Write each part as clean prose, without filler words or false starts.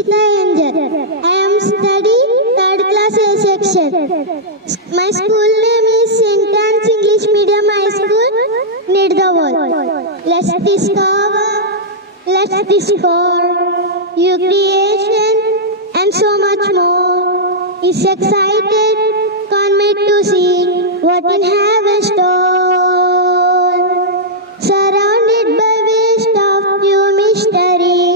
Sita Angel. I am studying third class A section. My school name is St. Anne's English Medium High School, Nidawal. Let's discover your creation and so much more. Is excited, can't wait to see what in heaven store. Surrounded by waste of new mystery,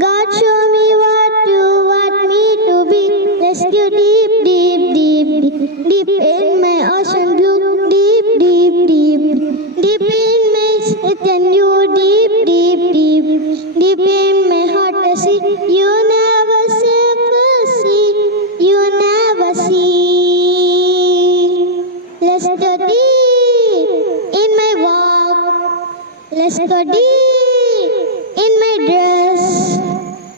God show me what you want me to be. Let's go deep, deep, deep, deep, deep in my ocean blue. Deep, deep, deep, deep in my earth and you. Deep, deep, deep, deep in my heart. I see you never see, you never see. Let's go deep in my walk. Let's go deep in my dress.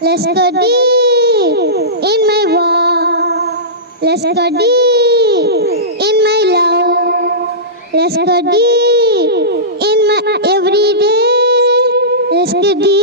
Let's go deep in my walk. Let's go deep in my love. Let's go deep in my everyday. Let's go deep.